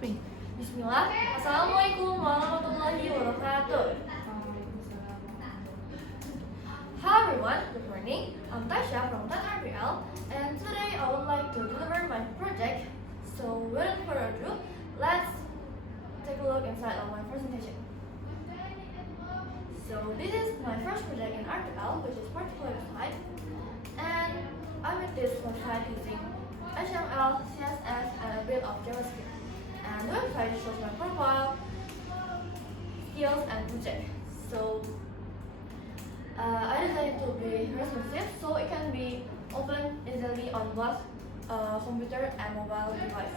speak. Bismillah. Assalamualaikum warahmatullahi wabarakatuh. Hi everyone, good morning. I'm Thasya from SKL, and today I would like to deliver my project. So without further ado, let's take a look inside of my presentation. So this is my first project in RTL, which is particular website, and I made this website using HTML, CSS, and a bit of JavaScript. And the website shows my profile, skills, and project. So I designed it to be responsive, so it can be opened easily on both computer and mobile device.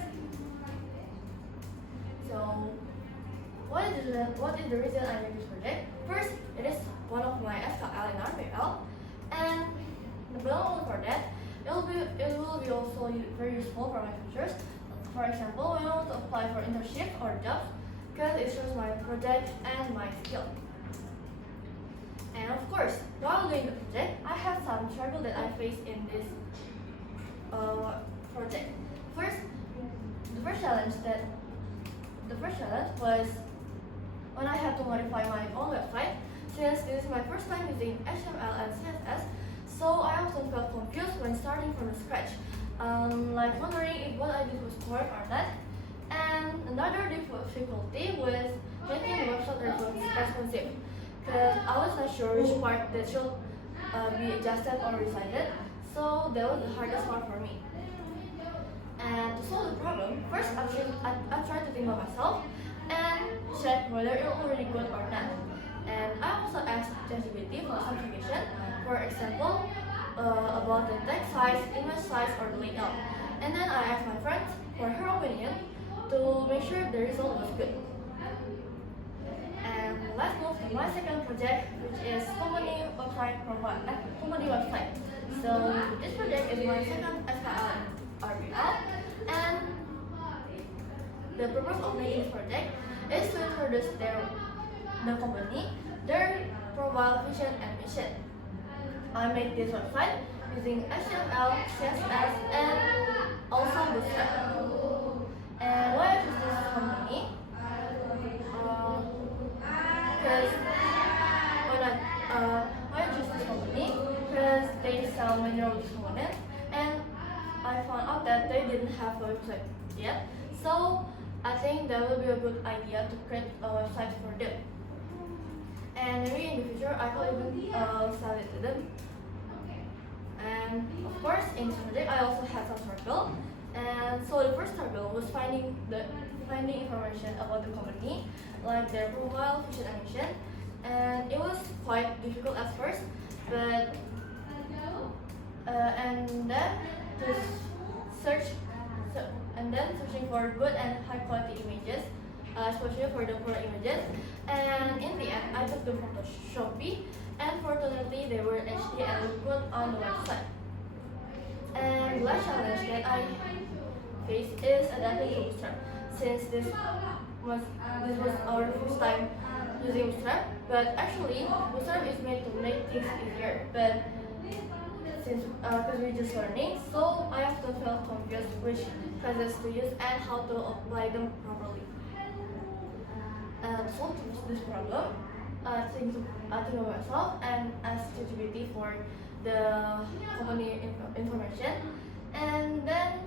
So what is the reason I made this project? First, it is one of my SKL in RPL, and not only for that, it will be also very useful for my futures. For example, when I want to apply for internship or jobs, because it shows my project and my skill. And of course, while doing the project, I have some struggle that I faced in this project. The first challenge was when I had to modify my own website. Since this is my first time using HTML and CSS, so I often felt confused when starting from scratch, like wondering if what I did was correct or not. And another difficulty was making the website responsive, because I was not sure which part that should be adjusted or recited, so that was the hardest part for me. And to solve the problem, first I tried to think of myself and check whether it was already good or not. And I also asked ChatGPT for some suggestion, for example, about the text size, image size, or the layout. And then I asked my friend for her opinion to make sure the result was good. And let's move to my second project, which is company website. So this project is my second SKL RBL, and the purpose of making this project is to introduce the company, their profile, vision, and mission. I made this website using HTML, CSS, and also Bootstrap. And why I choose this company? Why I choose this company? Because they sell many of these components, and I found out that they didn't have a website yet. So I think that will be a good idea to create a website for them. And maybe in the future I will even sell it to them. And of course, in this project I also had some struggle. And so the first struggle was finding information about the company, like their profile, vision, and mission. And it was quite difficult at first, but searching for good and high quality images, especially for the poor images. And in the end, I took them from the Shopee, and fortunately they were HD and looked good on the website. And the last challenge that I faced is adapting to Bootstrap, since this was our first time using Bootstrap. But actually, Bootstrap is made to make things easier. But since because we're just learning, so I often felt confused which classes to use and how to apply them properly. And so to this problem, I think of myself and ask ChatGPT for the company information, and then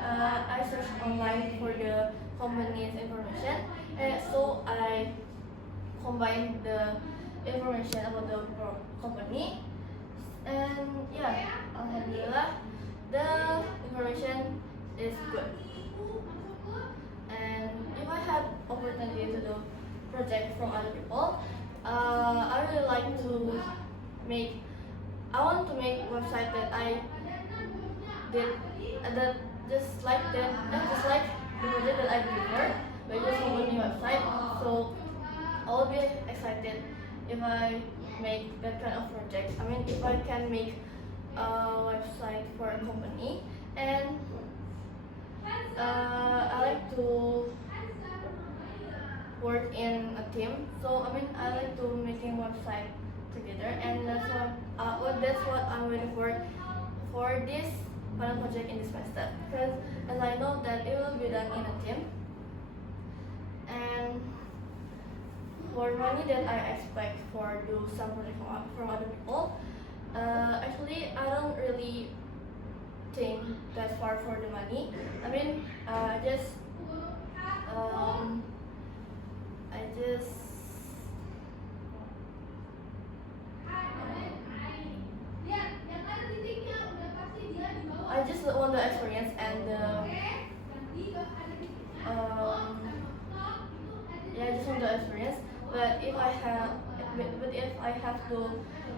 I searched online for the company's information, and so I combined the information about the company, and yeah, alhamdulillah, the information is good. And if I had opportunity to do project from other people, I really like to I want to make website that I did that just like the project that I did before, but just company website. So I will be excited if I make that kind of project. I mean, if I can make a website for a company, and I like to work in a team. So I mean, I like to making website together, and that's what I'm waiting for this final project in this semester. Because as I know that it will be done in a team, for money that I expect for do some project from other people, actually I don't really think that far for the money. I mean, I just I just want the experience and um, yeah, I just want the experience. But if I have to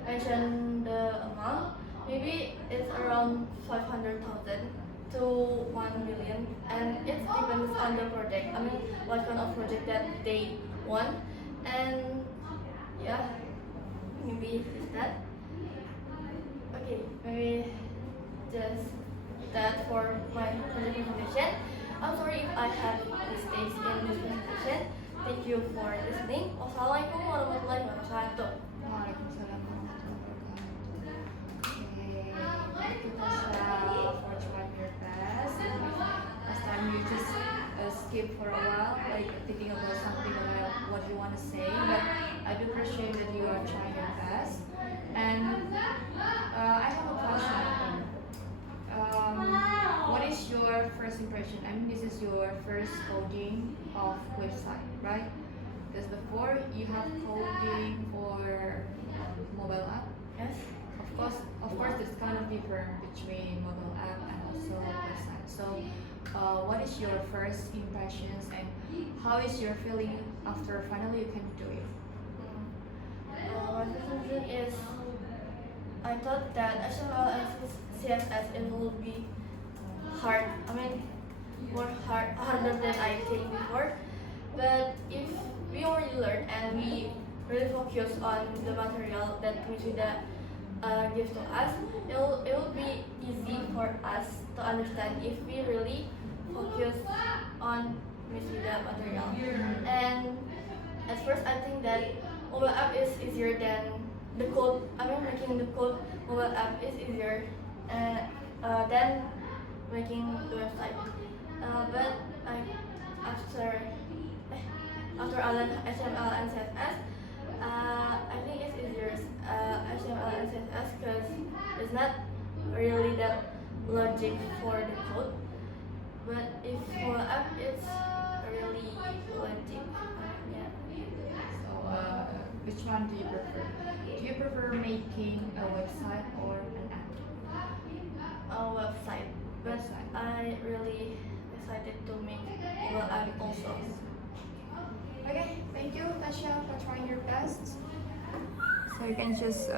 mention the amount, maybe it's around 500,000 to 1 million, and it depends on the project. I mean, what kind of project that they want, and yeah, maybe it's that. Okay, maybe just that for my presentation. I'm sorry if I have mistakes in this presentation. Thank you for listening. Wassalamualaikum warahmatullahi wabarakatuh. Waalaikumsalam warahmatullahi wabarakatuh. Okay, thank you Thasya for trying your best. Last time you just skip for a while, like thinking about something about what you want to say. But I do appreciate that you are trying your best. And I have a question. What is your first impression? I mean, this is your first coding of website, right? Because before you have coding for mobile app. Yes. Of course, it's kind of different between mobile app and also website. So, what is your first impressions and how is your feeling after finally you can do it? My first impression is I thought that HTML and CSS it will be hard. I mean, harder than I think before. But if we already learn and we really focus on the material that Mishida gives to us, it will be easy for us to understand if we really focus on Mishida material. And at first, I think that mobile app is easier than the code. I mean, making the code mobile app is easier than making the website. But after I learned HTML and CSS, I think it's easier HTML and CSS because it's not really that logic for the code. But if mobile app, it's really logic. Yeah. So, which one do you prefer? Do you prefer making a website or an app? A website, but I really excited to make mobile app also. Okay, thank you Thasya for trying your best. So you can just